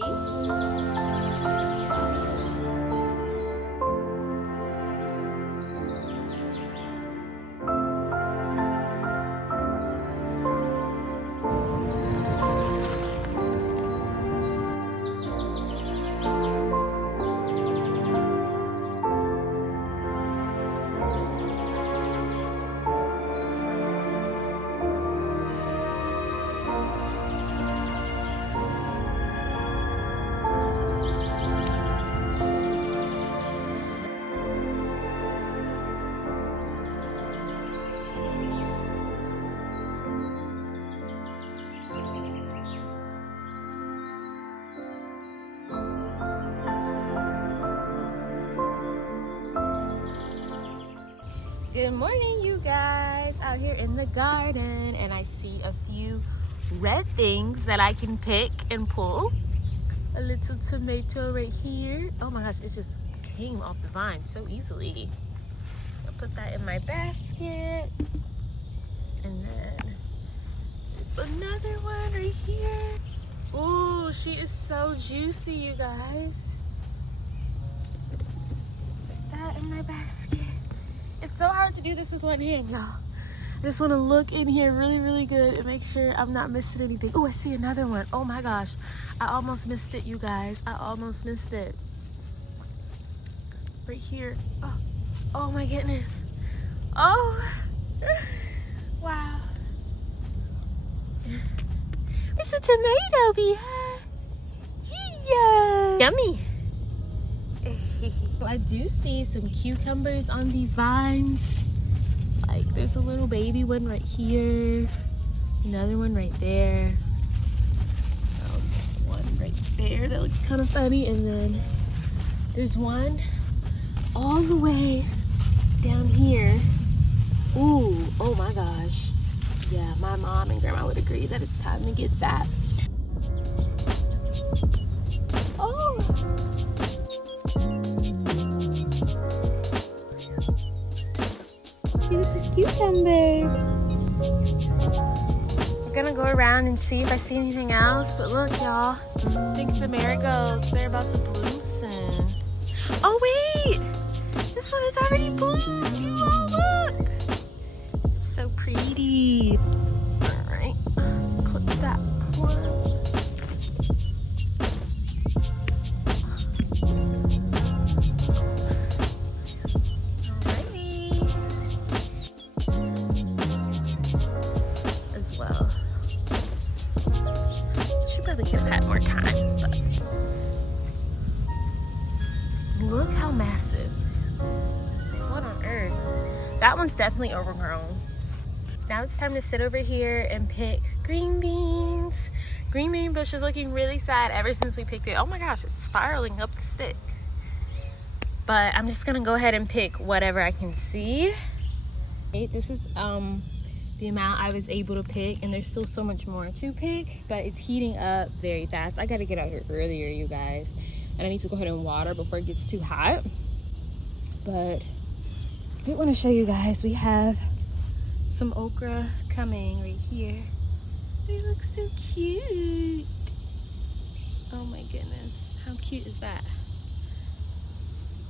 ready? Good morning, you guys. Out here in the garden, and I see a few red things that I can pick and pull. A little tomato right here. Oh my gosh, it just came off the vine so easily. I'll put that in my basket. And then there's another one right here. Ooh, she is so juicy, you guys. Put that in my basket. It's so hard to do this with one hand, y'all. I just want to look in here really good and make sure I'm not missing anything. Oh, I see another one. Oh my gosh. I almost missed it, you guys. I almost missed it. Right here. Oh my goodness. Oh. Wow. It's a tomato behind. Yeah. Yummy. I do see some cucumbers on these vines. Like there's a little baby one right here, another one right there, one right there that looks kind of funny, and then there's one all the way down here. Ooh, oh my gosh. Yeah, my mom and grandma would agree that it's time to get that. Oh! Here's a cucumber. We're gonna go around and see if I see anything else, but look, y'all. I think the marigolds, they're about to bloom soon. Oh wait! This one is already bloomed! You all look! It's so pretty. Alright, clip that one. Could have had more time, but look how massive. What on earth? That one's definitely overgrown. Now it's time to sit over here and pick green beans. Green bean bush is looking really sad ever since we picked it. Oh my gosh, it's spiraling up the stick. But I'm just gonna go ahead and pick whatever I can see. This is the amount I was able to pick, and there's still so much more to pick, but it's heating up very fast. I gotta get out here earlier, you guys, and I need to go ahead and water before it gets too hot. But I did want to show you guys, we have some okra coming right here. They look so cute. Oh my goodness, how cute is that?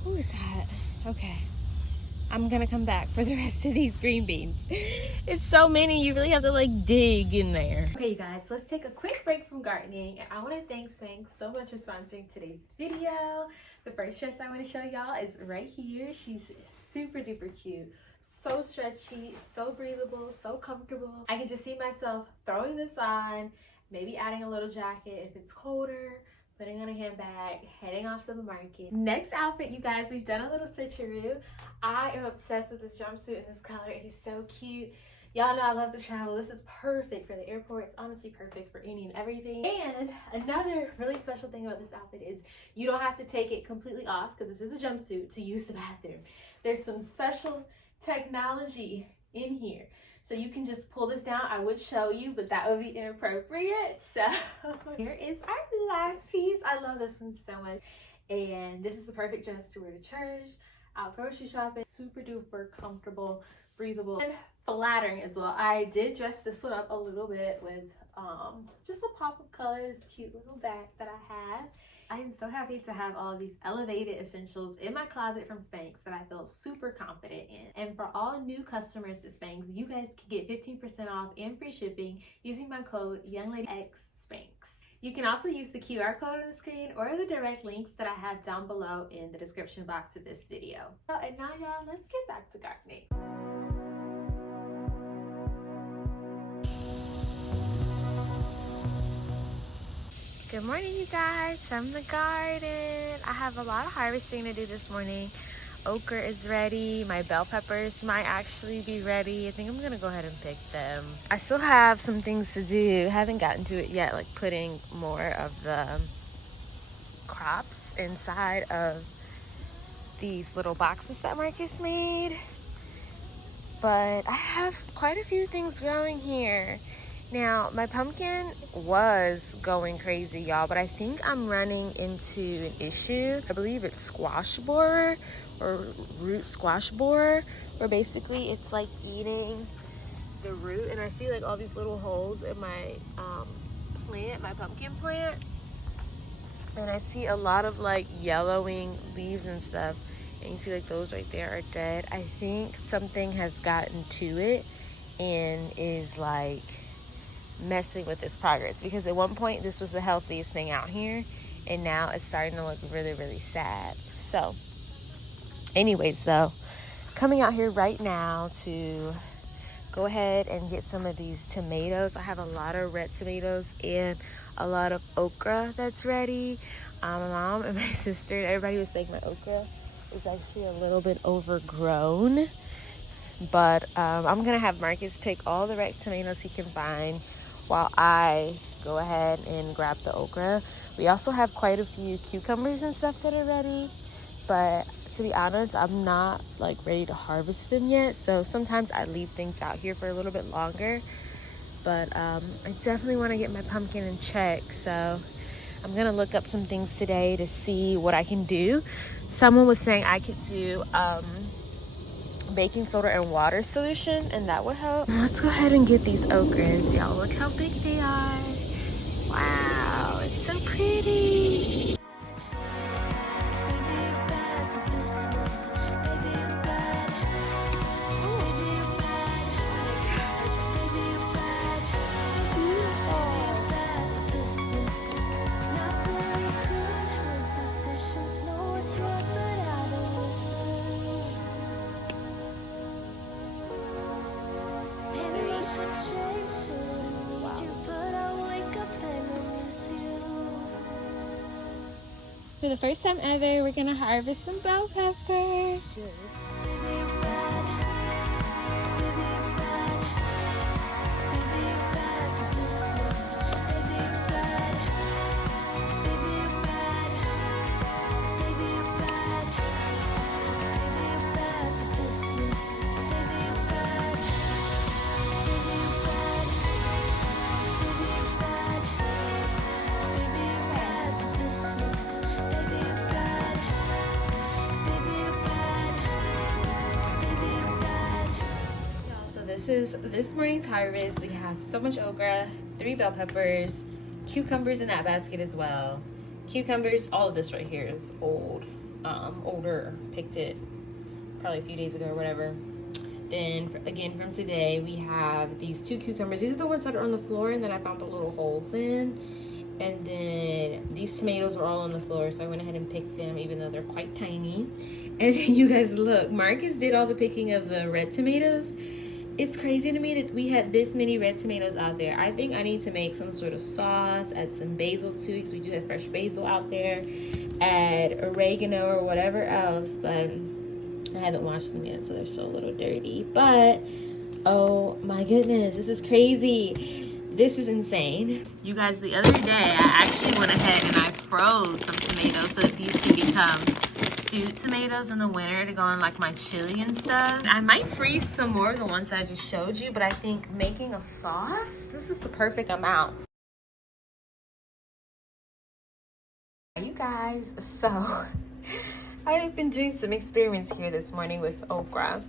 Who is that? Okay, I'm gonna come back for the rest of these green beans. It's so many, you really have to like dig in there. Okay, you guys, let's take a quick break from gardening, and I want to thank Swank so much for sponsoring today's video. The first dress I want to show y'all is right here. She's super duper cute, so stretchy, so breathable, so comfortable. I can just see myself throwing this on, maybe adding a little jacket if it's colder, putting on a handbag, heading off to the market. Next outfit, you guys, we've done a little switcheroo. I am obsessed with this jumpsuit in this color. It is so cute. Y'all know I love to travel. This is perfect for the airport. It's honestly perfect for any and everything. And another really special thing about this outfit is you don't have to take it completely off, because this is a jumpsuit, to use the bathroom. There's some special technology in here, so you can just pull this down. I would show you, but that would be inappropriate. So here is our last piece. I love this one so much, and this is the perfect dress to wear to church, out grocery shopping. Super duper comfortable, breathable and flattering as well. I did dress this one up a little bit with just a pop of color, this cute little bag that I have. I am so happy to have all of these elevated essentials in my closet from Spanx that I feel super confident in. And for all new customers to Spanx, you guys can get 15% off and free shipping using my code youngladyxspanx. You can also use the QR code on the screen or the direct links that I have down below in the description box of this video. And now y'all, let's get back to gardening. Good morning, you guys, from the garden. I have a lot of harvesting to do this morning. Okra is ready. My bell peppers might actually be ready. I think I'm gonna go ahead and pick them. I still have some things to do. Haven't gotten to it yet, like putting more of the crops inside of these little boxes that Marcus made. But I have quite a few things growing here. Now, my pumpkin was going crazy, y'all, but I think I'm running into an issue. I believe it's squash borer or root squash borer, where basically it's like eating the root. And I see like all these little holes in my plant, my pumpkin plant. And I see a lot of like yellowing leaves and stuff. And you see like those right there are dead. I think something has gotten to it and is like messing with its progress, because at one point this was the healthiest thing out here and now it's starting to look really, really sad. So anyways, though, coming out here right now to go ahead and get some of these tomatoes. I have a lot of red tomatoes and a lot of okra that's ready. My mom and my sister and everybody was saying my okra is actually a little bit overgrown, but I'm gonna have Marcus pick all the red tomatoes he can find while I go ahead and grab the okra. We also have quite a few cucumbers and stuff that are ready, but to be honest, I'm not like ready to harvest them yet. So sometimes I leave things out here for a little bit longer, but I definitely want to get my pumpkin in check. So I'm gonna look up some things today to see what I can do. Someone was saying I could do baking soda and water solution, and that would help. Let's go ahead and get these okras. Y'all, look how big they are. Wow, it's so pretty. For the first time ever, we're gonna harvest some bell pepper. This morning's harvest. We have so much okra, 3 bell peppers, cucumbers in that basket as well. Cucumbers, all of this right here is old, older. Picked it probably a few days ago or whatever. Then again from today, we have these 2 cucumbers. These are the ones that are on the floor and then I found the little holes in. And then these tomatoes were all on the floor, so I went ahead and picked them, even though they're quite tiny. And you guys look, Marcus did all the picking of the red tomatoes. It's crazy to me that we had this many red tomatoes out there. I think I need to make some sort of sauce, add some basil too, because we do have fresh basil out there, add oregano or whatever else, but I haven't washed them yet, so they're still a little dirty. But oh my goodness, this is crazy. This is insane. You guys, the other day I actually went ahead and I froze some tomatoes so that these can become stewed tomatoes in the winter to go in like my chili and stuff. I might freeze some more of the ones that I just showed you, but I think making a sauce, this is the perfect amount. You guys, so I've been doing some experiments here this morning with okra.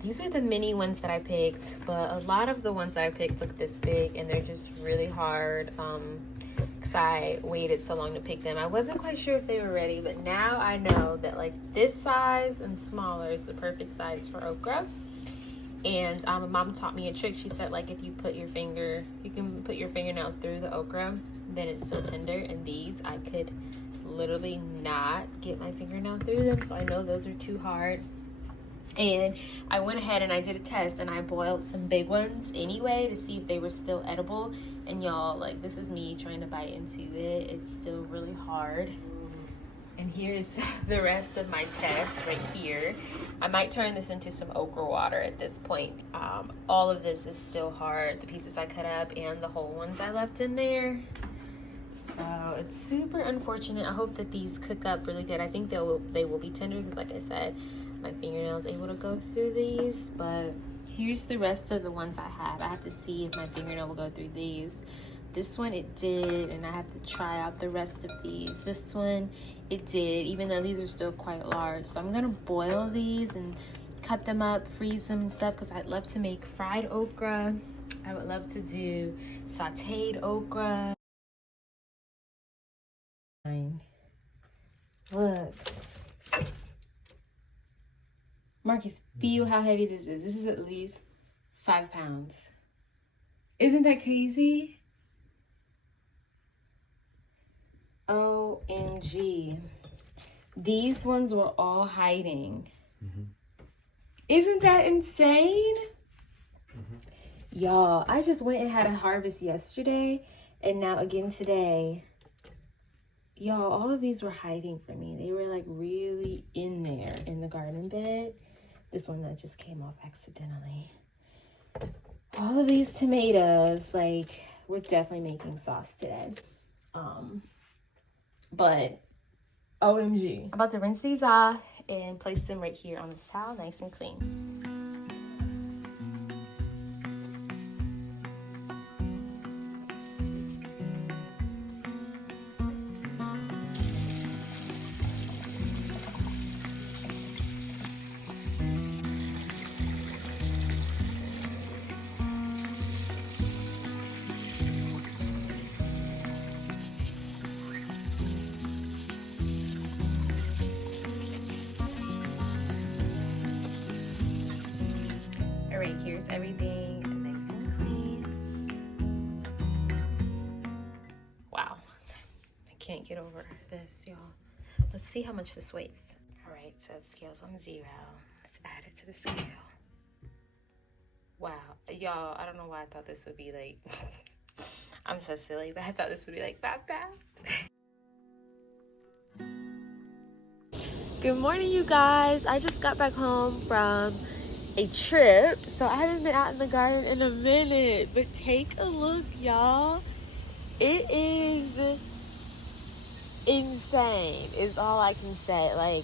These are the mini ones that I picked, but a lot of the ones that I picked look this big, and they're just really hard because I waited so long to pick them. I wasn't quite sure if they were ready, but now I know that like this size and smaller is the perfect size for okra. And my mom taught me a trick. She said, like, if you put your finger, you can put your fingernail through the okra, then it's still tender. And these, I could literally not get my fingernail through them, so I know those are too hard. And I went ahead and I did a test, and I boiled some big ones anyway to see if they were still edible. And y'all, like, this is me trying to bite into it. It's still really hard. And here's the rest of my test right here. I might turn this into some okra water at this point. All of this is still hard, the pieces I cut up and the whole ones I left in there. So it's super unfortunate. I hope that these cook up really good. I think they will be tender because, like I said, my fingernail's able to go through these. But here's the rest of the ones I have. I have to see if my fingernail will go through these. This one it did, and I have to try out the rest of these. This one it did, even though these are still quite large. So I'm gonna boil these and cut them up, freeze them and stuff, because I'd love to make fried okra. I would love to do sauteed okra. Look. Marcus, feel how heavy this is. This is at least 5 pounds. Isn't that crazy? OMG. These ones were all hiding. Isn't that insane? Y'all, I just went and had a harvest yesterday, and now again today. Y'all, all of these were hiding from me. They were like really in there in the garden bed. This one that just came off accidentally. All of these tomatoes, like, we're definitely making sauce today. But OMG. I'm about to rinse these off and place them right here on this towel, nice and clean. Alright, here's everything nice and clean. Wow, I can't get over this, y'all. Let's see how much this weighs. Alright, so the scale's on 0. Let's add it to the scale. Wow, y'all, I don't know why I thought this would be like, I'm so silly, but I thought this would be like 5 pounds. Good morning, you guys. I just got back home from a trip, so I haven't been out in the garden in a minute, but take a look, y'all. It is insane is all I can say. Like,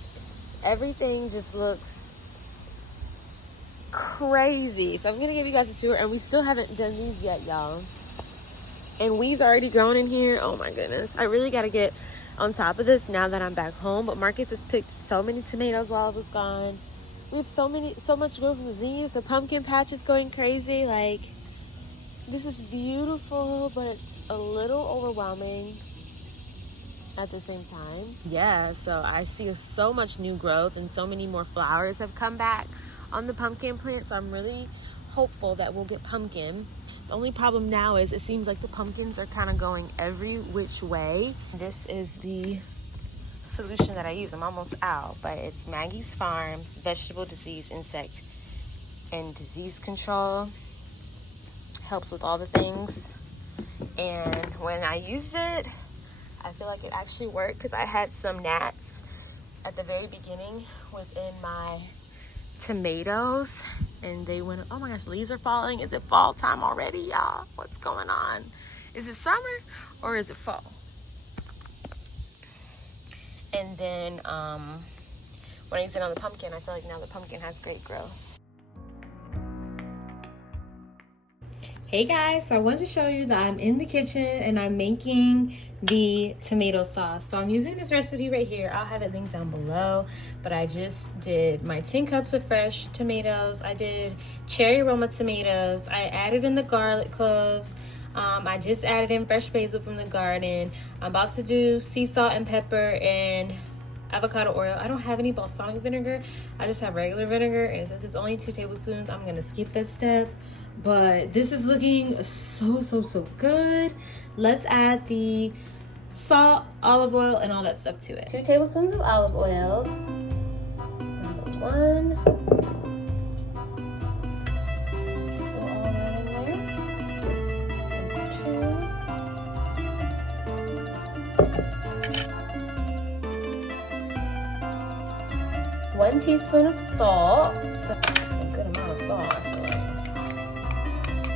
everything just looks crazy. So I'm gonna give you guys a tour, and we still haven't done these yet, y'all. And weeds already grown in here. Oh my goodness, I really gotta get on top of this now that I'm back home. But Marcus has picked so many tomatoes while I was gone. We have so much growth in the zinnias. The pumpkin patch is going crazy. Like, this is beautiful, but it's a little overwhelming at the same time. Yeah, so I see so much new growth, and so many more flowers have come back on the pumpkin plant. So I'm really hopeful that we'll get pumpkin. The only problem now is it seems like the pumpkins are kind of going every which way. This is the solution that I use. I'm almost out, but it's Maggie's Farm vegetable disease, insect, and disease control. Helps with all the things. And when I used it, I feel like it actually worked, because I had some gnats at the very beginning within my tomatoes, and they went, oh my gosh, leaves are falling. Is it fall time already, y'all? What's going on? Is it summer or is it fall? And then when I use it on the pumpkin, I feel like now the pumpkin has great growth. Hey guys, so I wanted to show you that I'm in the kitchen and I'm making the tomato sauce. So I'm using this recipe right here. I'll have it linked down below, but I just did my 10 cups of fresh tomatoes. I did cherry aroma tomatoes. I added in the garlic cloves. I just added in fresh basil from the garden. I'm about to do sea salt and pepper and avocado oil. I don't have any balsamic vinegar. I just have regular vinegar, and since it's only 2 tablespoons, I'm gonna skip that step. But this is looking so good. Let's add the salt, olive oil, and all that stuff to it. 2 tablespoons of olive oil. Number 1. Put all that in there. Number 2. 1 teaspoon of salt. So, a good amount of salt, I feel like.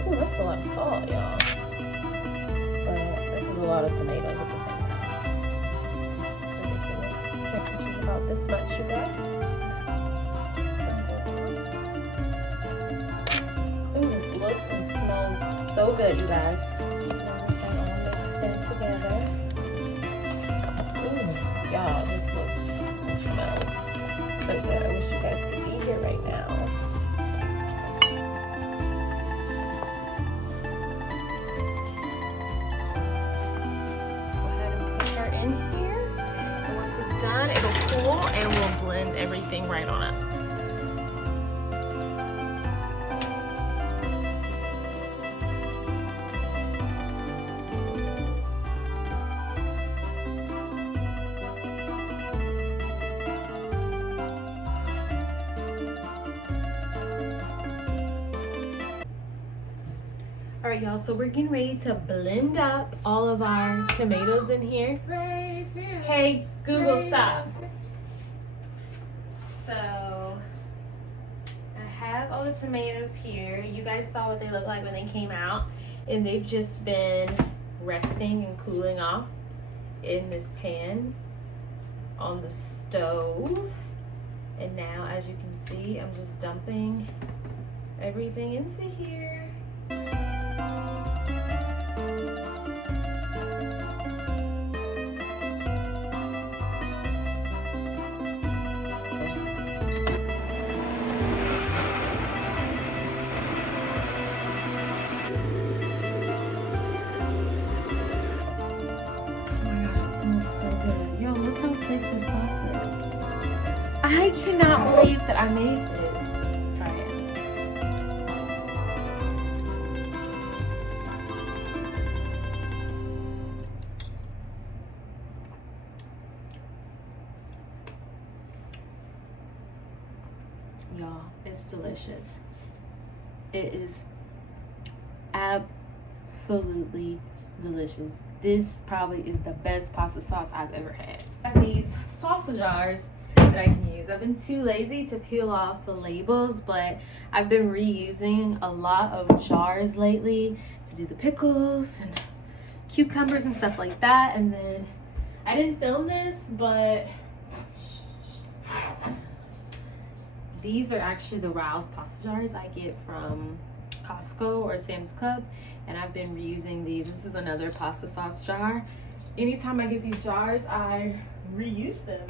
Ooh, that's a lot of salt, y'all. But this is a lot of tomatoes at the same time. So this is about this much, you guys. Ooh, this looks and smells so good, you guys. Now this all mixed in together. Ooh, y'all, this looks and smells so good. I wish you guys could be here right now. In here, and once it's done, it'll cool and we'll blend everything right on up. All right, y'all, so we're getting ready to blend up all of our tomatoes in here. Hey, Google, stop. So, I have all the tomatoes here. You guys saw what they look like when they came out, and they've just been resting and cooling off in this pan on the stove. And now, as you can see, I'm just dumping everything into here. I cannot believe that I made this. Try it. Y'all, it's delicious. It is absolutely delicious. This probably is the best pasta sauce I've ever had. I have these salsa jars that I can use. I've been too lazy to peel off the labels, but I've been reusing a lot of jars lately to do the pickles and cucumbers and stuff like that. And then I didn't film this, but these are actually the Rouse pasta jars I get from Costco or Sam's Club, and I've been reusing these. This is another pasta sauce jar. Anytime I get these jars, I reuse them.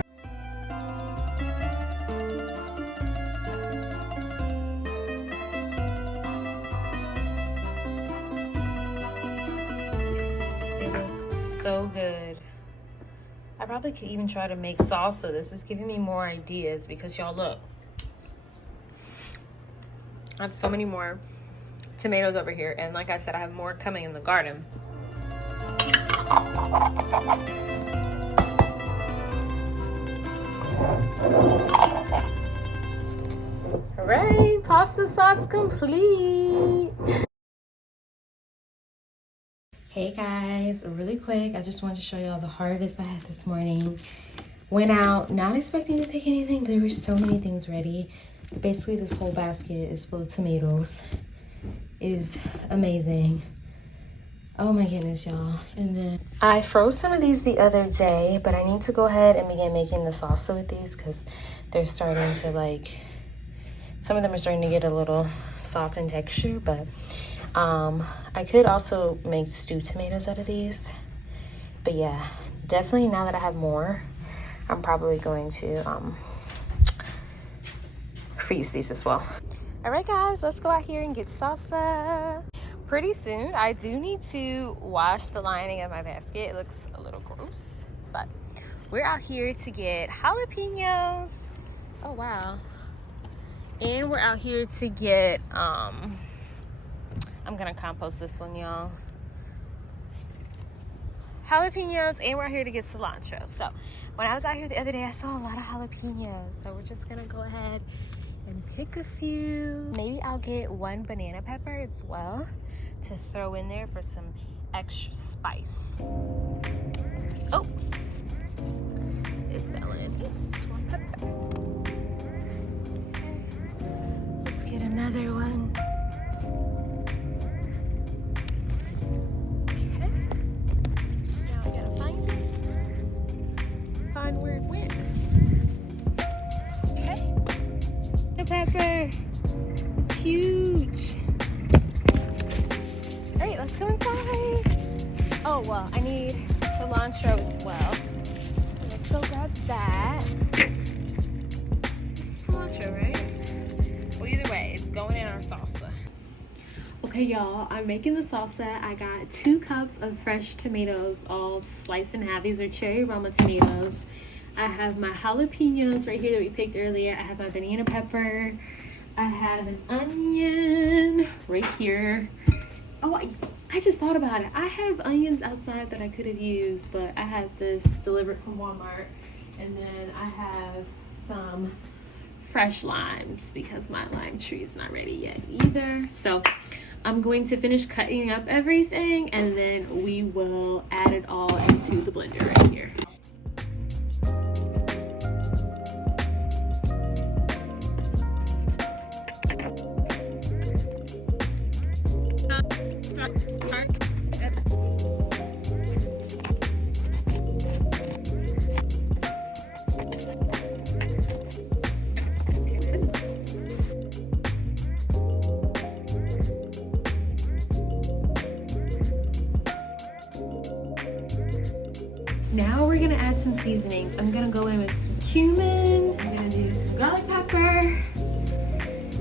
They look so good. I probably could even try to make salsa. This is giving me more ideas because y'all look. I have so many more tomatoes over here, and like I said, I have more coming in the garden. Hooray, pasta sauce complete. Hey guys, really quick, I just wanted to show y'all the harvest I had this morning. Went out not expecting to pick anything, but there were so many things ready. Basically, this whole basket is full of tomatoes. It is amazing. Oh my goodness, y'all. And then I froze some of these the other day, but I need to go ahead and begin making the salsa with these because they're starting to, like, some of them are starting to get a little soft in texture, but I could also make stewed tomatoes out of these. But yeah, definitely now that I have more, I'm probably going to freeze these as well. All right, guys, let's go out here and get salsa. Pretty soon, I do need to wash the lining of my basket. It looks a little gross, but we're out here to get jalapenos. Oh, wow. And we're out here to get, I'm gonna compost this one, y'all. Jalapenos, and we're here to get cilantro. So when I was out here the other day, I saw a lot of jalapenos. So we're just gonna go ahead and pick a few. Maybe I'll get one banana pepper as well to throw in there for some extra spice. Oh, it fell in. Just one pepper. Let's get another one. Okay. Now I gotta find it. Find where it went. Okay. The pepper. It's huge. All right, let's go inside. Oh, well, I need cilantro as well. So let's go grab that. This is cilantro, right? Well, either way, it's going in our salsa. Okay, y'all, I'm making the salsa. I got 2 cups of fresh tomatoes, all sliced in half. These are cherry Roma tomatoes. I have my jalapenos right here that we picked earlier. I have my banana pepper. I have an onion right here. Oh, I just thought about it. I have onions outside that I could have used, but I had this delivered from Walmart. And then I have some fresh limes because my lime tree is not ready yet either. So I'm going to finish cutting up everything, and then we will add it all into the blender right here. Now we're gonna add some seasonings. I'm gonna go in with some cumin. I'm gonna do some garlic pepper.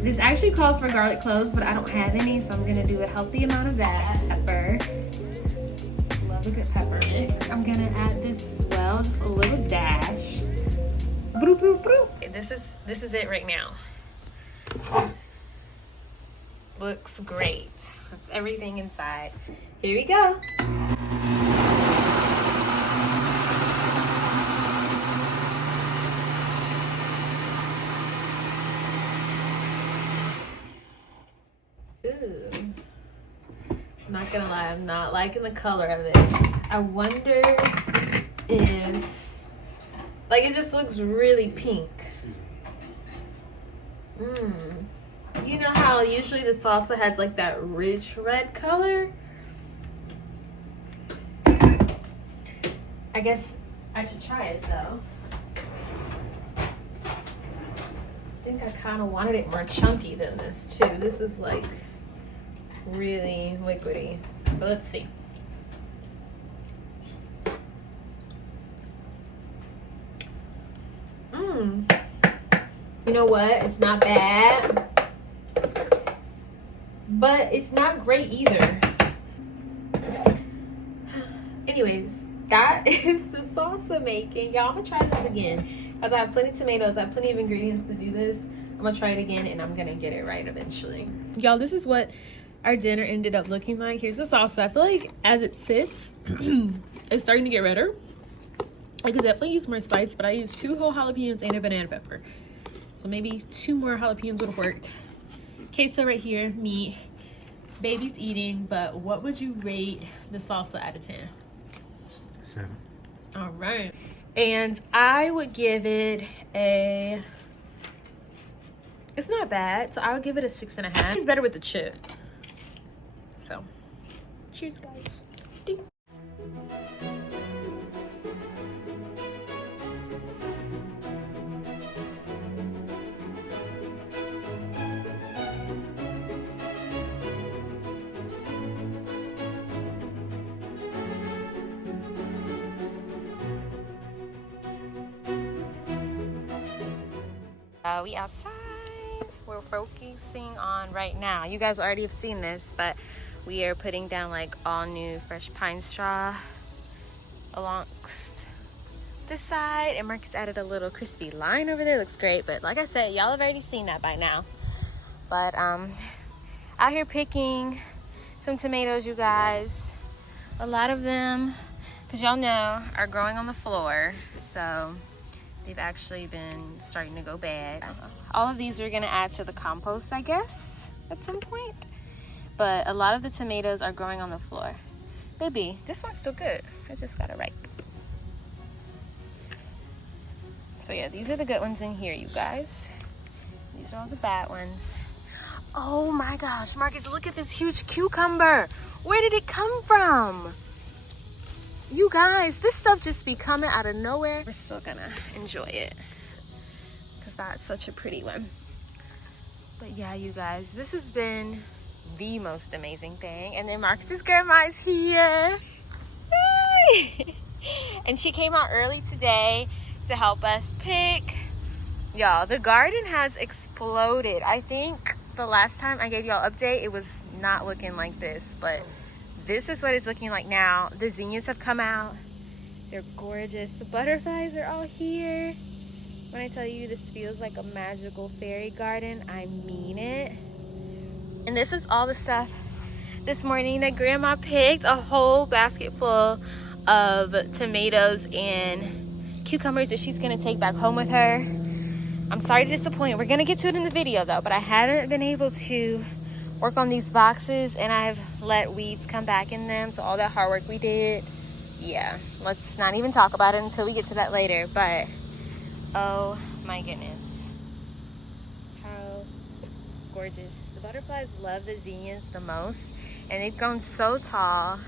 This actually calls for garlic cloves, but I don't have any, so I'm gonna do a healthy amount of that pepper. Love a good pepper mix. I'm gonna add this as well, just a little dash. Broop, broop, broop. This is it right now. Looks great. That's everything inside. Here we go. Ooh. Not gonna lie, I'm not liking the color of this. I wonder if, like, it just looks really pink. You know how usually the salsa has like that rich red color? I guess I should try it though. I think I kind of wanted it more chunky than this too. This is like really liquidy, but let's see. You know what? It's not bad, but it's not great either. Anyways, that is the salsa making. Y'all, I'm gonna try this again because I have plenty of tomatoes. I have plenty of ingredients to do this. I'm gonna try it again and I'm gonna get it right eventually. Y'all, this is what our dinner ended up looking like. Here's the salsa. I feel like as it sits, it's starting to get redder. I could definitely use more spice, but I used 2 whole jalapenos and a banana pepper. So maybe 2 more jalapenos would have worked. Queso right here, meat. Baby's eating, but what would you rate the salsa out of 10? 7. All right. And I would give it a, it's not bad. So I would give it a 6.5. It's better with the chip. So, cheers, guys. Ding. y'all. We outside. We're focusing on right now. You guys already have seen this, but we are putting down like all new fresh pine straw alongst this side. And Marcus added a little crispy line over there. Looks great. But like I said, y'all have already seen that by now. But out here picking some tomatoes, you guys. A lot of them, because y'all know, are growing on the floor. So they've actually been starting to go bad. All of these we're gonna add to the compost, I guess, at some point. But a lot of the tomatoes are growing on the floor. Baby, this one's still good. I just got it ripe. So yeah, these are the good ones in here, you guys. These are all the bad ones. Oh my gosh, Marcus, look at this huge cucumber. Where did it come from? You guys, this stuff just be coming out of nowhere. We're still gonna enjoy it because that's such a pretty one. But yeah, you guys, this has been the most amazing thing. And then Marcus's grandma is here. And she came out early today to help us pick. Y'all, the garden has exploded. I think the last time I gave y'all an update, it was not looking like this, but this is what it's looking like now. The zinnias have come out. They're gorgeous. The butterflies are all here. When I tell you this feels like a magical fairy garden, I mean it. And this is all the stuff this morning that Grandma picked. A whole basket full of tomatoes and cucumbers that she's gonna take back home with her. I'm sorry to disappoint. We're gonna get to it in the video though, but I haven't been able to work on these boxes and I've let weeds come back in them. So all that hard work we did, yeah, let's not even talk about it until we get to that later. But oh my goodness, how gorgeous. The butterflies love the zinnias the most and they've grown so tall.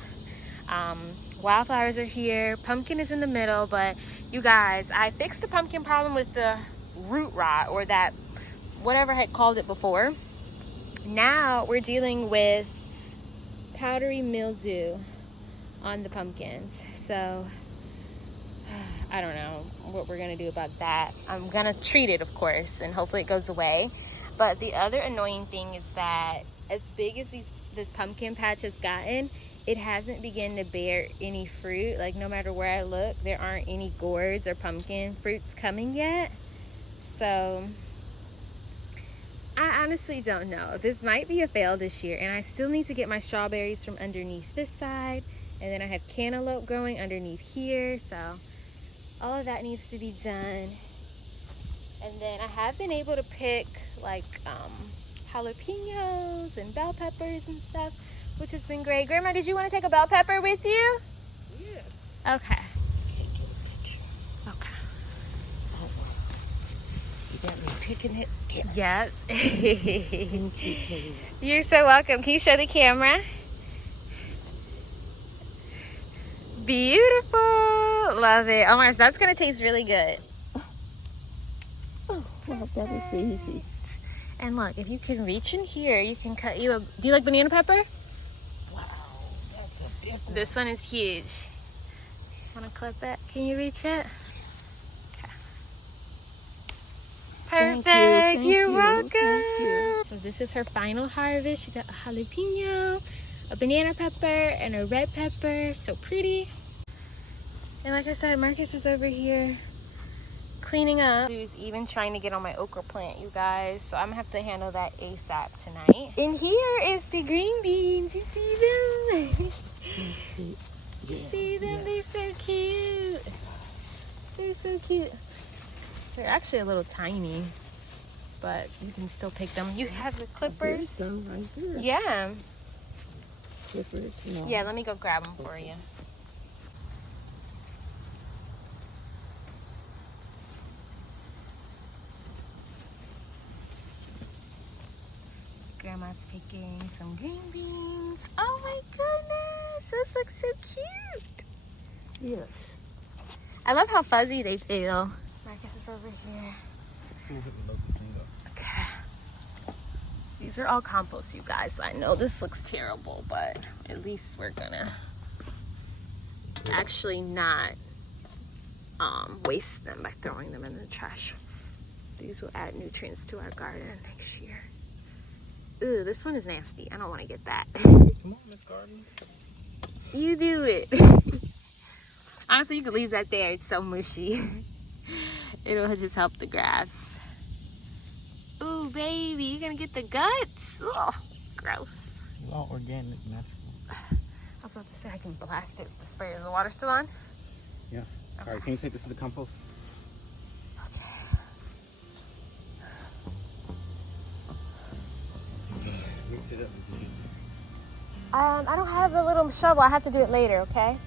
Wildflowers are here. Pumpkin is in the middle, but you guys, I fixed the pumpkin problem with the root rot, or that whatever I had called it before. Now we're dealing with powdery mildew on the pumpkins. So I don't know what we're gonna do about that. I'm gonna treat it, of course, and hopefully it goes away. But the other annoying thing is that as big as this pumpkin patch has gotten, it hasn't begun to bear any fruit. Like no matter where I look, there aren't any gourds or pumpkin fruits coming yet. So I honestly don't know. This might be a fail this year, and I still need to get my strawberries from underneath this side, and then I have cantaloupe growing underneath here, so all of that needs to be done. And then I have been able to pick like jalapenos and bell peppers and stuff, which has been great. Grandma, did you want to take a bell pepper with you? Yes. Okay. You got me picking it? Yeah. You're so welcome. Can you show the camera? Beautiful. Love it. Oh my gosh, that's going to taste really good. Oh, well, that was easy. And look, if you can reach in here, you can cut you a... Do you like banana pepper? Wow, that's a different. This one is huge. Want to clip it? Can you reach it? Okay. Perfect. Thank you. You're welcome. Thank you. So this is her final harvest. She got a jalapeno, a banana pepper, and a red pepper. So pretty. And like I said, Marcus is over here cleaning up. He was even trying to get on my okra plant, you guys. So I'm gonna have to handle that ASAP tonight. And here is the green beans. You see them? Yeah, See them? yeah. They're so cute. They're so cute. They're actually a little tiny, but you can still pick them. You have the There's clippers. some right there. Yeah. Clippers. No. Yeah, let me go grab them for you. Grandma's picking some green beans. Oh my goodness, those look so cute. Yes. I love how fuzzy they feel. Marcus is over here. Okay. These are all compost, you guys. I know this looks terrible, but at least we're gonna actually not waste them by throwing them in the trash. These will add nutrients to our garden next year. Ooh, this one is nasty. I don't want to get that. Come on, Miss Garden. You do it. Honestly, you could leave that there. It's so mushy. It'll just help the grass. Ooh, baby, you're gonna get the guts. Ugh, gross. It's all organic, natural. I was about to say I can blast it with the sprayer. Is the water still on? Yeah. Okay. All right, can you take this to the compost? Mix it up. I don't have a little shovel. I have to do it later, okay?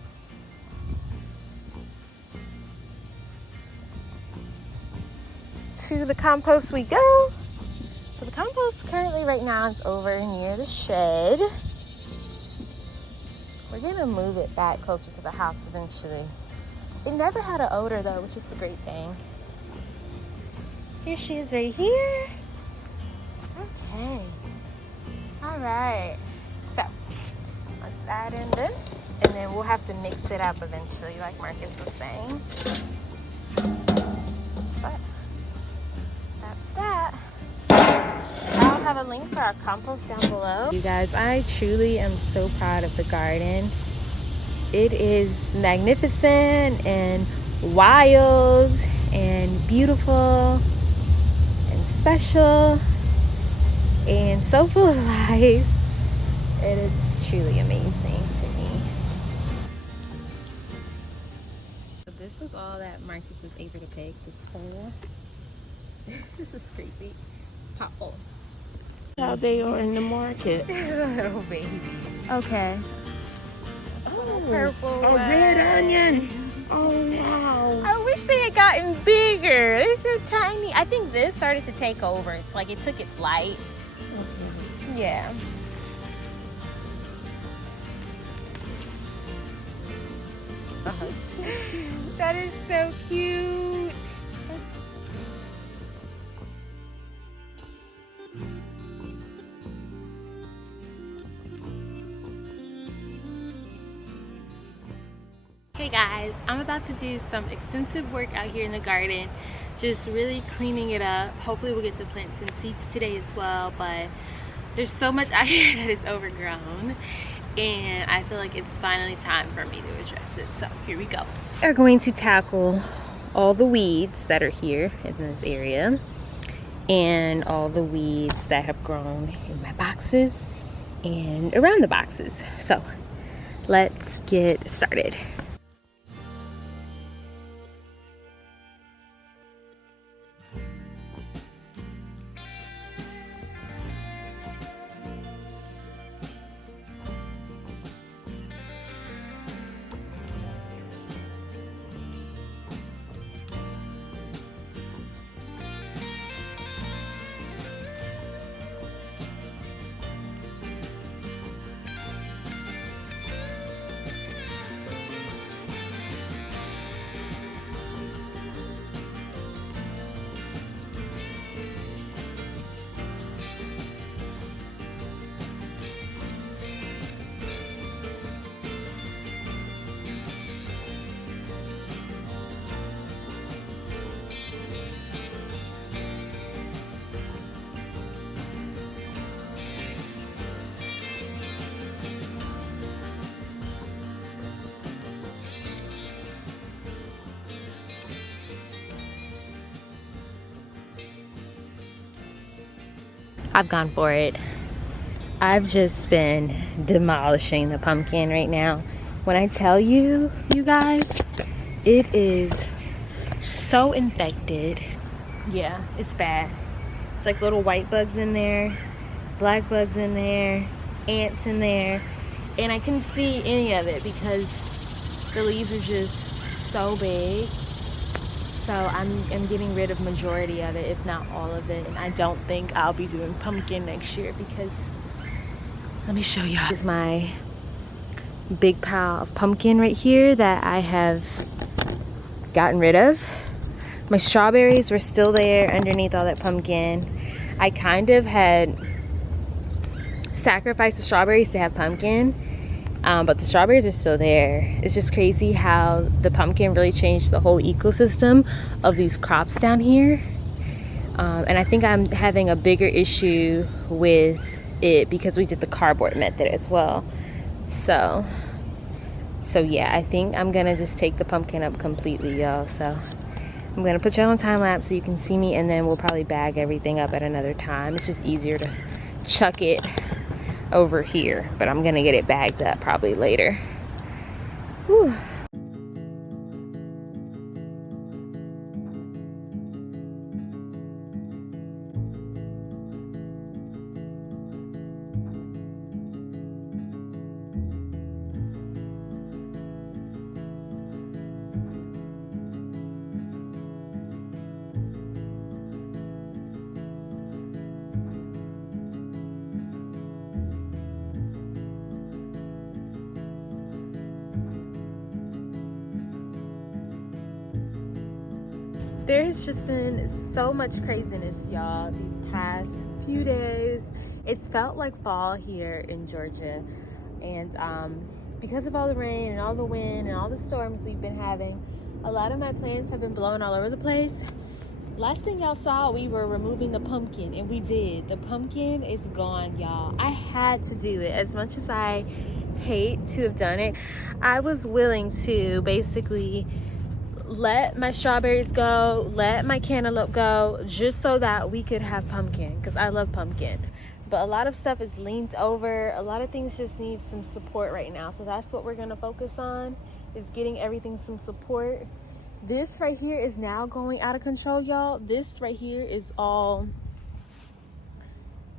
To the compost we go. So the compost currently right now is over near the shed. We're gonna move it back closer to the house eventually. It never had an odor though, which is the great thing. Here she is right here. Okay. All right. So let's add in this and then we'll have to mix it up eventually like Marcus was saying. But that's that. I'll have a link for our compost down below. You guys, I truly am so proud of the garden. It is magnificent and wild and beautiful and special and so full of life. It is truly amazing to me. So this was all that Marcus was able to pick, this whole, this is crazy, pot. How they are in the market. Little baby. Okay. Oh, Purple a one. red onion. Oh, wow. I wish they had gotten bigger. They're so tiny. I think this started to take over. It's like it took its light. Yeah. That is so cute. Hey guys, I'm about to do some extensive work out here in the garden, just really cleaning it up. Hopefully we'll get to plant some seeds today as well, but there's so much out here that is overgrown and I feel like it's finally time for me to address it. So here we go. We're going to tackle all the weeds that are here in this area and all the weeds that have grown in my boxes and around the boxes. So let's get started. I've gone for it. I've just been demolishing the pumpkin right now. When I tell you, you guys, it is so infected. Yeah, it's bad. It's like little white bugs in there, black bugs in there, ants in there, and I couldn't see any of it because the leaves are just so big. So I'm getting rid of majority of it, if not all of it. And I don't think I'll be doing pumpkin next year because, let me show you. This is my big pile of pumpkin right here that I have gotten rid of. My strawberries were still there underneath all that pumpkin. I kind of had sacrificed the strawberries to have pumpkin. But the strawberries are still there. It's just crazy how the pumpkin really changed the whole ecosystem of these crops down here. And I think I'm having a bigger issue with it because we did the cardboard method as well. So yeah, I think I'm gonna just take the pumpkin up completely, y'all. So I'm gonna put you on time lapse so you can see me, and then we'll probably bag everything up at another time. It's just easier to chuck it over here, but I'm gonna get it bagged up probably later. Whew. There has just been so much craziness, y'all, these past few days. It's felt like fall here in Georgia. And because of all the rain and all the wind and all the storms we've been having, a lot of my plants have been blowing all over the place. Last thing y'all saw, we were removing the pumpkin, and we did. The pumpkin is gone, y'all. I had to do it. As much as I hate to have done it, I was willing to basically let my strawberries go, let my cantaloupe go, just so that we could have pumpkin, because I love pumpkin. But a lot of stuff is leaned over. A lot of things just need some support right now. So that's what we're gonna focus on, is getting everything some support. This right here is now going out of control, y'all. This right here is all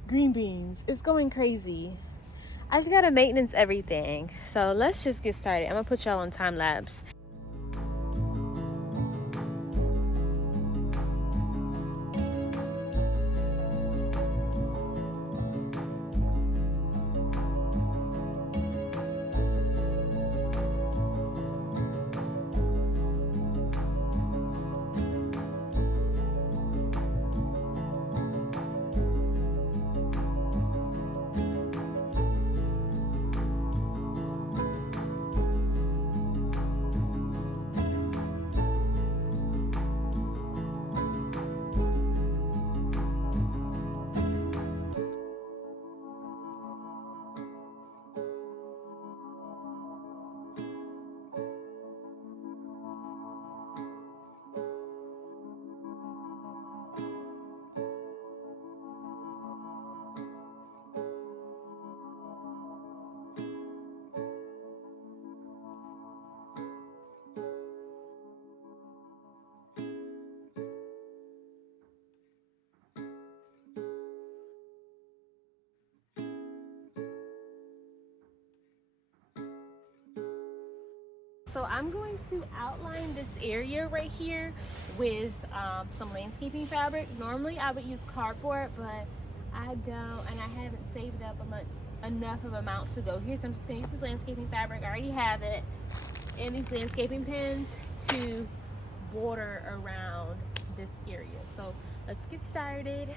green beans. It's going crazy. I just gotta maintenance everything. So let's just get started. I'm gonna put y'all on time lapse. So I'm going to outline this area right here with some landscaping fabric. Normally I would use cardboard, but I don't, and I haven't saved up enough of amount to go here. So I'm just gonna use this landscaping fabric. I already have it, and these landscaping pins to border around this area. So let's get started.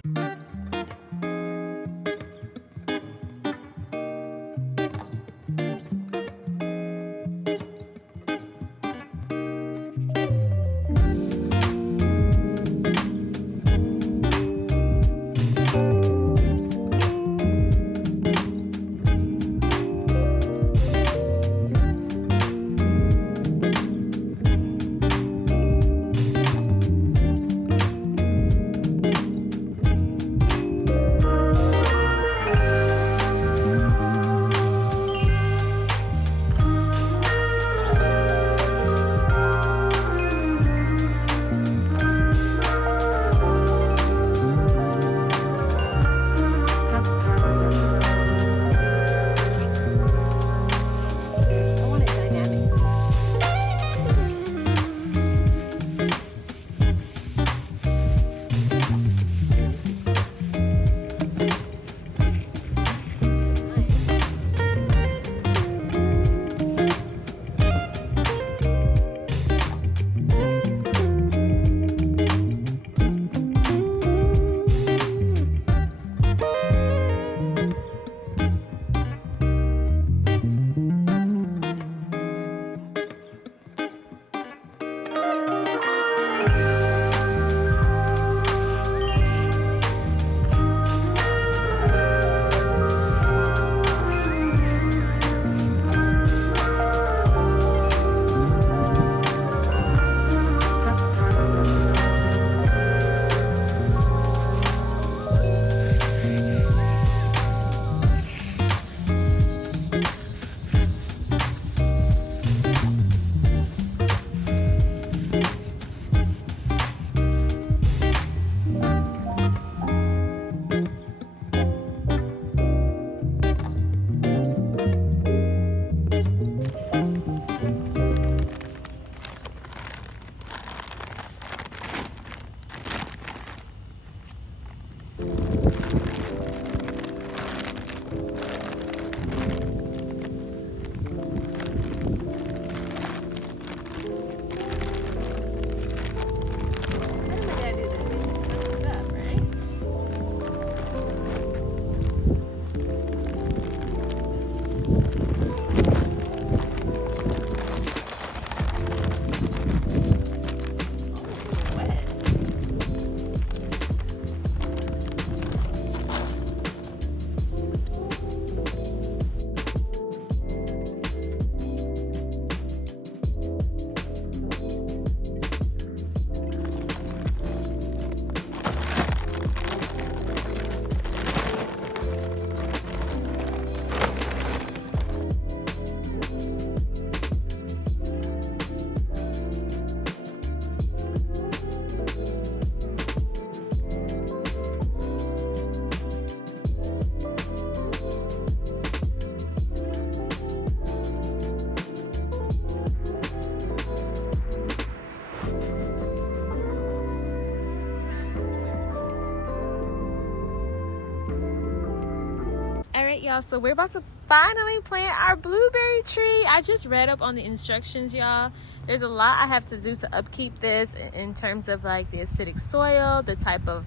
y'all, so we're about to finally plant our blueberry tree. I just read up on the instructions, y'all. There's a lot I have to do to upkeep this in terms of like the acidic soil, the type of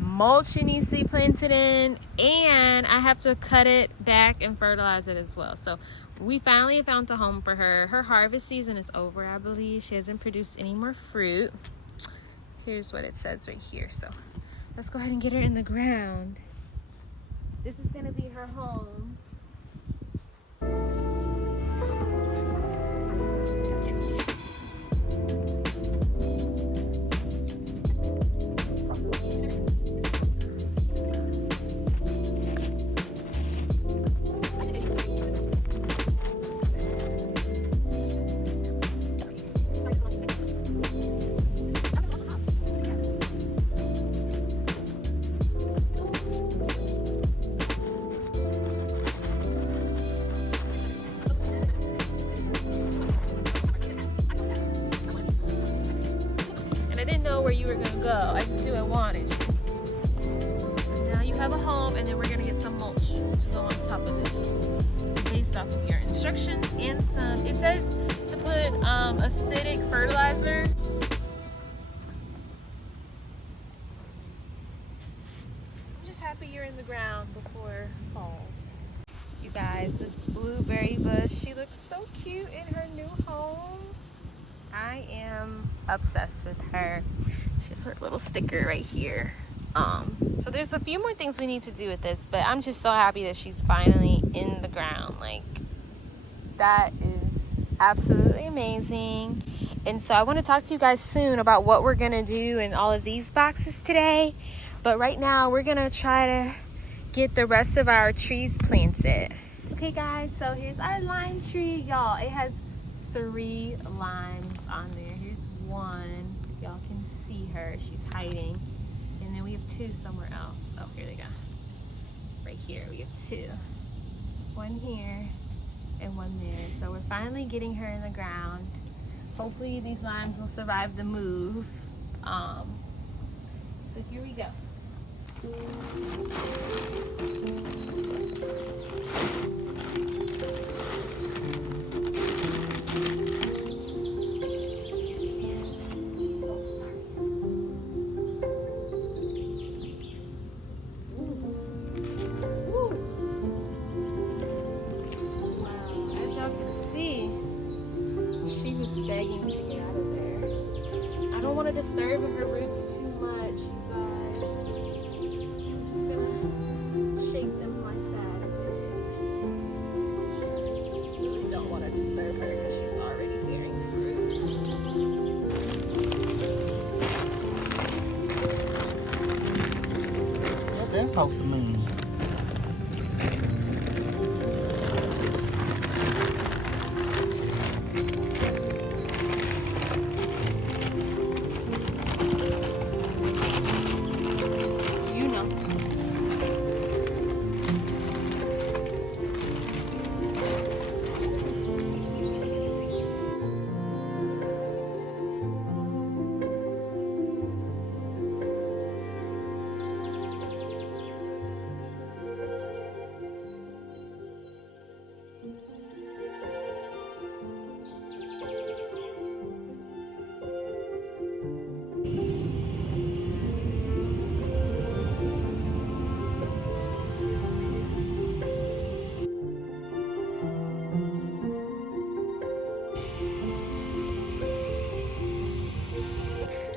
mulch it needs to be planted in, and I have to cut it back and fertilize it as well. So we finally found a home for her. Her harvest season is over, I believe. She hasn't produced any more fruit. Here's what it says right here. So let's go ahead and get her in the ground. This is gonna be her home. I didn't know where you were gonna go. I just knew I wanted you. Now you have a home, and then we're gonna get some mulch to go on top of this based off of your instructions and some. It says to put acidic fertilizer. I'm just happy you're in the ground before fall. You guys, this blueberry bush, she looks so cute in her new home. I am obsessed with her. She has her little sticker right here. So there's a few more things we need to do with this, but I'm just so happy that she's finally in the ground. Like, that is absolutely amazing. And so I want to talk to you guys soon about what we're gonna do in all of these boxes today. But right now we're gonna try to get the rest of our trees planted. Okay guys, so here's our lime tree. Y'all, it has 3 limes on there. Here's one. Y'all can see her. She's hiding. And then we have 2 somewhere else. Oh, here they go. Right here, we have 2. One here and one there. So we're finally getting her in the ground. Hopefully these limes will survive the move. So here we go. Begging to get out of there. I don't want to disturb her roots too much, you guys. I'm just gonna shake them like that a bit. Really don't want to disturb her because she's already bearing fruit. What that supposed to mean?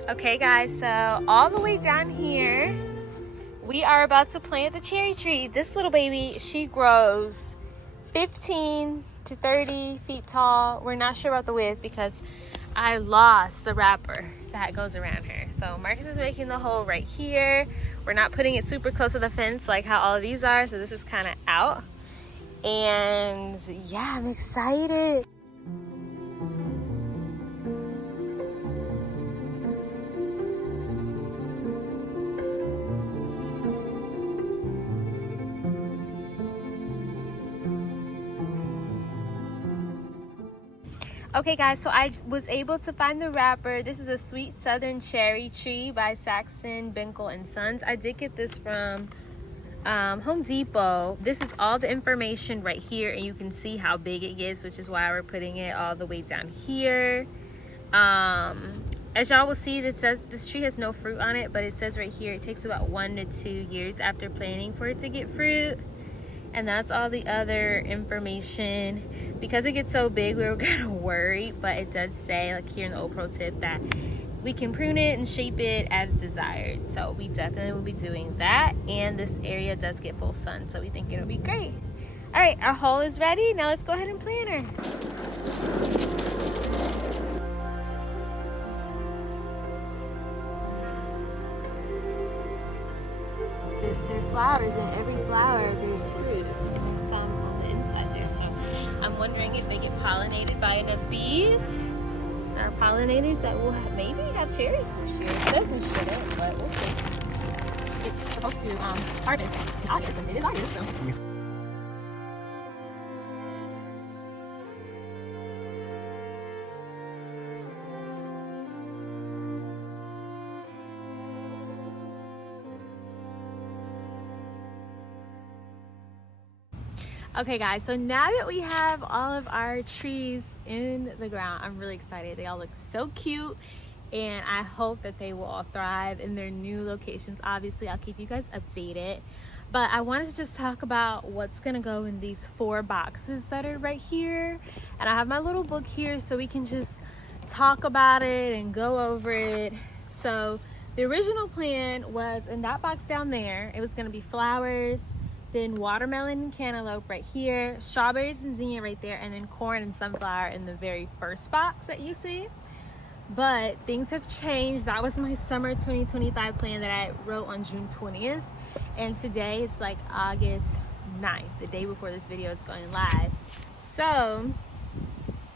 Okay guys, so all the way down here, we are about to plant the cherry tree. This little baby, she grows 15 to 30 feet tall. We're not sure about the width because I lost the wrapper that goes around her. So Marcus is making the hole right here. We're not putting it super close to the fence like how all of these are, so this is kind of out. And yeah, I'm excited. Okay guys, so I was able to find the wrapper. This is a Sweet Southern Cherry Tree by Saxon, Binkel and Sons. I did get this from Home Depot. This is all the information right here, and you can see how big it gets, which is why we're putting it all the way down here. As y'all will see, this says this tree has no fruit on it, but it says right here it takes about 1 to 2 years after planting for it to get fruit. And that's all the other information. Because it gets so big, we were kind of worried, but it does say, like here in the old pro tip, that we can prune it and shape it as desired. So we definitely will be doing that. And this area does get full sun, so we think it'll be great. All right, our hole is ready. Now let's go ahead and plant her. There are flowers, and every flower there's fruit. There's some on the inside there. So I'm wondering if they get pollinated by enough bees. There are pollinators that will maybe have cherries this year. It says we shouldn't, but we'll see. It's supposed to harvest in August, and it is August, so. Okay guys, so now that we have all of our trees in the ground, I'm really excited. They all look so cute, and I hope that they will all thrive in their new locations. Obviously, I'll keep you guys updated, but I wanted to just talk about what's gonna go in these 4 boxes that are right here. And I have my little book here so we can just talk about it and go over it. So the original plan was in that box down there, it was gonna be flowers, then watermelon and cantaloupe right here, strawberries and zinnia right there, and then corn and sunflower in the very first box that you see. But things have changed. That was my summer 2025 plan that I wrote on June 20th, and today it's like August 9th, the day before this video is going live. So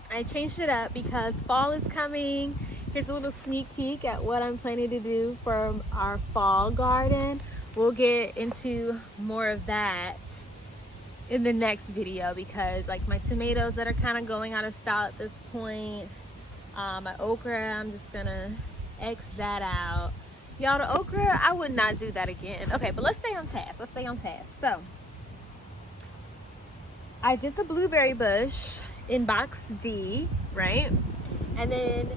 I changed it up because fall is coming. Here's a little sneak peek at what I'm planning to do for our fall garden. We'll get into more of that in the next video, because like my tomatoes that are kind of going out of style at this point, my okra, I'm just gonna X that out. Y'all, the okra, I would not do that again. Okay, but let's stay on task. Let's stay on task. So I did the blueberry bush in box D, right? And then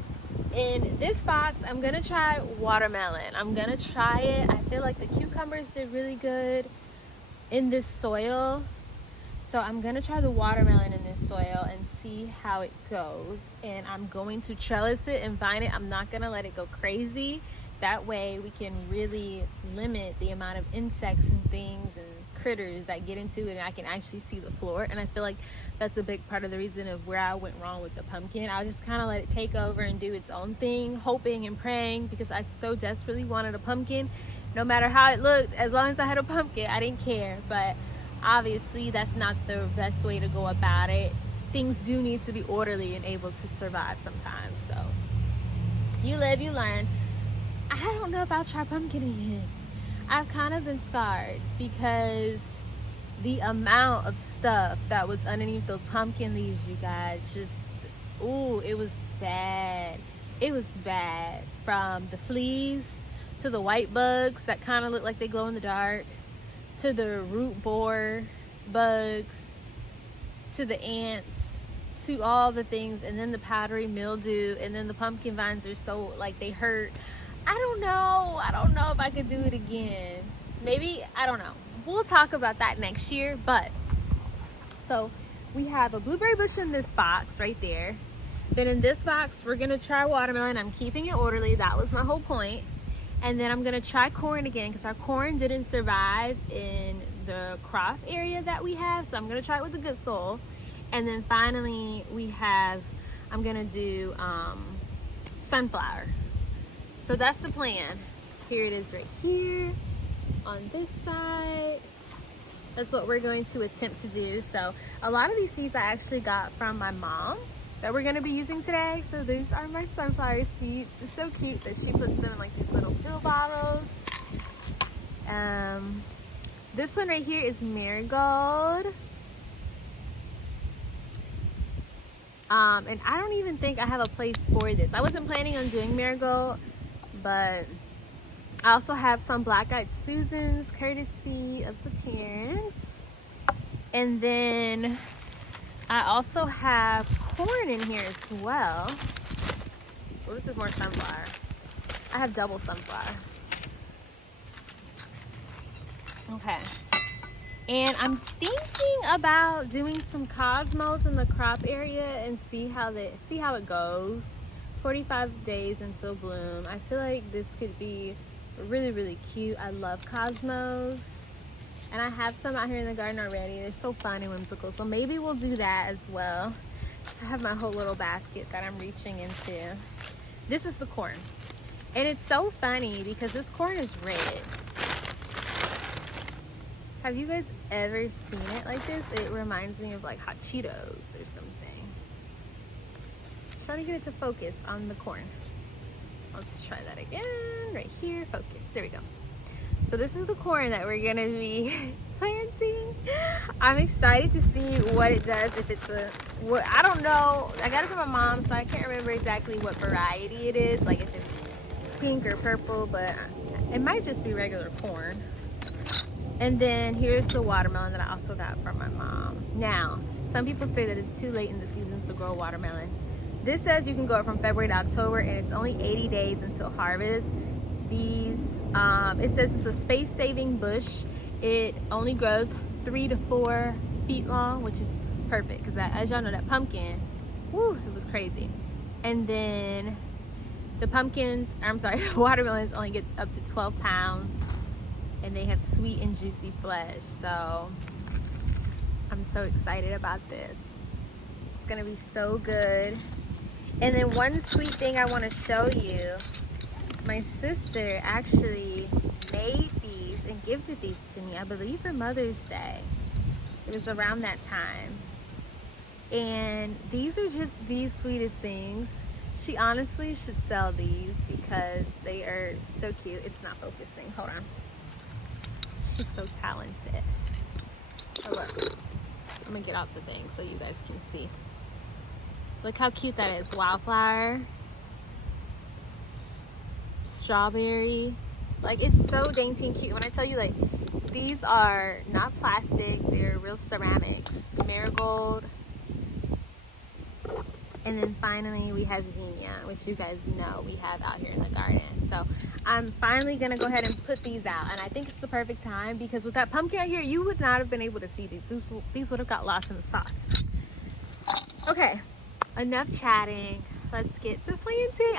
in this box, I'm gonna try watermelon. I'm gonna try it. I feel like the cucumbers did really good in this soil. So I'm gonna try the watermelon in this soil and see how it goes. And I'm going to trellis it and vine it. I'm not gonna let it go crazy. That way we can really limit the amount of insects and things and critters that get into it, and I can actually see the floor. And I feel like that's a big part of the reason of where I went wrong with the pumpkin. I just kind of let it take over and do its own thing, hoping and praying, because I so desperately wanted a pumpkin. No matter how it looked, as long as I had a pumpkin, I didn't care. But obviously that's not the best way to go about it. Things do need to be orderly and able to survive sometimes. So you live, you learn. I don't know if I'll try pumpkin again. I've kind of been scarred because the amount of stuff that was underneath those pumpkin leaves, you guys, just, ooh, it was bad. It was bad. From the fleas to the white bugs that kind of look like they glow in the dark, to the root borer bugs, to the ants, to all the things, and then the powdery mildew, and then the pumpkin vines are so, like, they hurt. I don't know if I could do it again. Maybe, I don't know. We'll talk about that next year. But so we have a blueberry bush in this box right there. Then in this box we're gonna try watermelon. I'm keeping it orderly. That was my whole point. And then I'm gonna try corn again, because our corn didn't survive in the crop area that we have. So I'm gonna try it with the good soil. And then finally I'm gonna do sunflower. So that's the plan. Here it is right here on this side. That's what we're going to attempt to do. So a lot of these seeds I actually got from my mom that we're going to be using today. So these are my sunflower seeds. They're so cute that she puts them in like these little pill bottles. This one right here is marigold. And I don't even think I have a place for this. I wasn't planning on doing marigold, but I also have some black-eyed Susans, courtesy of the parents. And then I also have corn in here as well. Well, this is more sunflower. I have double sunflower. Okay. And I'm thinking about doing some cosmos in the crop area and see how it goes. 45 days until bloom. I feel like this could be really, really cute. I love cosmos. And I have some out here in the garden already. They're so fun and whimsical. So maybe we'll do that as well. I have my whole little basket that I'm reaching into. This is the corn. And it's so funny because this corn is red. Have you guys ever seen it like this? It reminds me of like hot Cheetos or something. Trying to get it to focus on the corn. Let's try that again. Right here, focus. There we go. So this is the corn that we're gonna be planting. I'm excited to see what it does. If it's I don't know. I got it from my mom, so I can't remember exactly what variety it is. Like if it's pink or purple, but it might just be regular corn. And then here's the watermelon that I also got from my mom. Now, some people say that it's too late in the season to grow watermelon. This says you can grow it from February to October, and it's only 80 days until harvest. It says it's a space-saving bush. It only grows 3 to 4 feet long, which is perfect because as y'all know, that pumpkin, whoo, it was crazy. And then the watermelons only get up to 12 pounds, and they have sweet and juicy flesh. So I'm so excited about this. It's gonna be so good. And then one sweet thing I want to show you, my sister actually made these and gifted these to me, I believe for Mother's Day. It was around that time. And these are just the sweetest things. She honestly should sell these because they are so cute. It's not focusing, hold on. She's so talented. Oh look, I'm gonna get out the thing so you guys can see. Look how cute that is. Wildflower, strawberry. Like, it's so dainty and cute. When I tell you, like, these are not plastic, they're real ceramics. Marigold. And then finally we have zinnia, which you guys know we have out here in the garden. So I'm finally gonna go ahead and put these out, and I think it's the perfect time because with that pumpkin out here, you would not have been able to see these. These would have got lost in the sauce. Okay, enough chatting. Let's get to planting.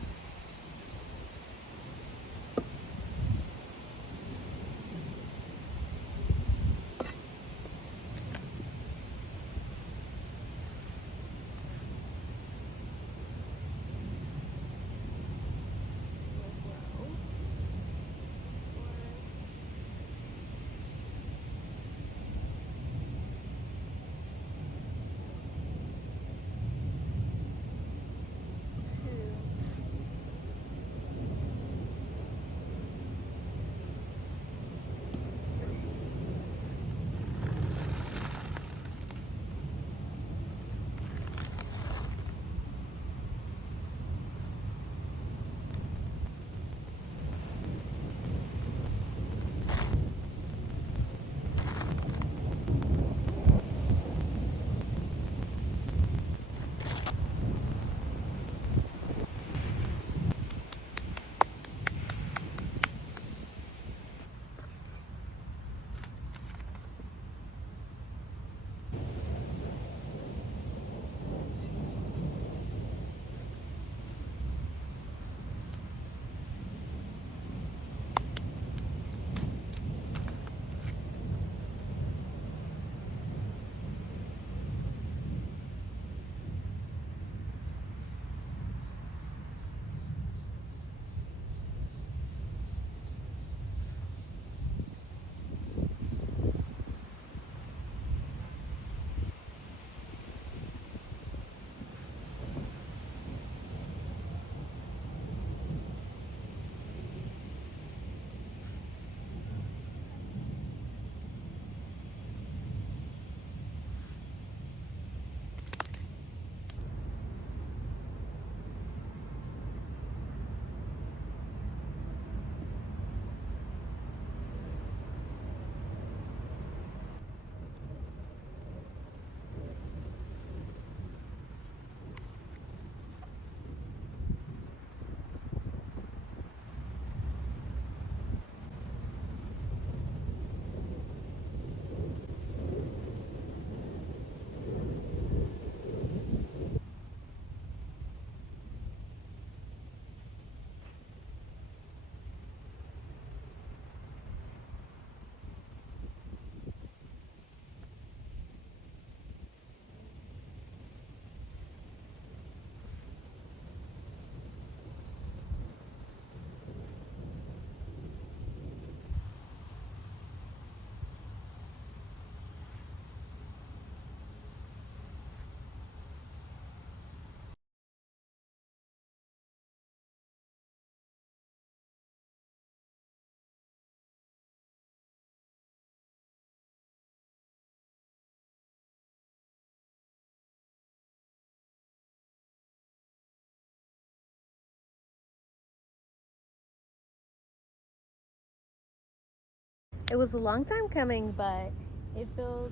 It was a long time coming, but it feels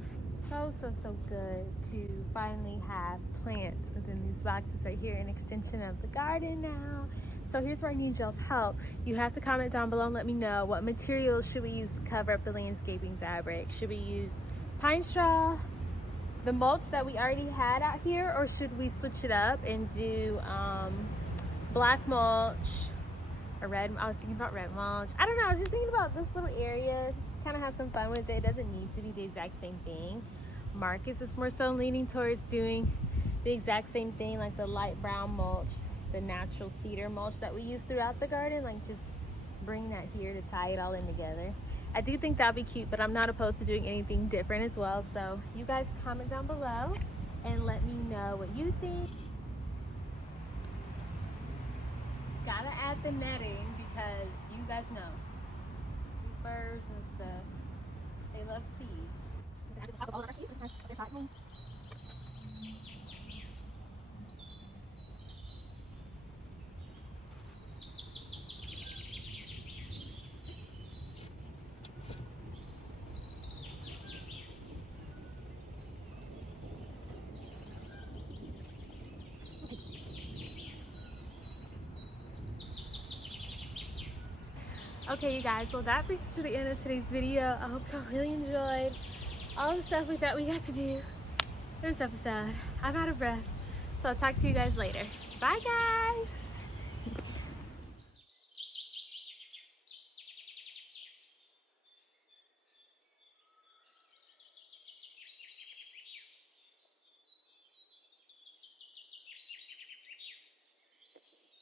so good to finally have plants within these boxes right here, an extension of the garden now. So here's where I need y'all's help. You have to comment down below and let me know what materials should we use to cover up the landscaping fabric. Should we use pine straw, the mulch that we already had out here, or should we switch it up and do black mulch or red? I was thinking about red mulch. I don't know, I was just thinking about this little area, kind of have some fun with it. It doesn't need to be the exact same thing. Marcus is more so leaning towards doing the exact same thing, like the light brown mulch, the natural cedar mulch that we use throughout the garden, like just bring that here to tie it all in together. I do think that'd be cute, but I'm not opposed to doing anything different as well. So you guys comment down below and let me know what you think. Gotta add the netting because you guys know these birds and stuff, they love seeds. Okay, you guys, well that brings us to the end of today's video. I hope y'all really enjoyed all the stuff we thought we got to do in this episode. I'm out of breath, so I'll talk to you guys later. Bye guys!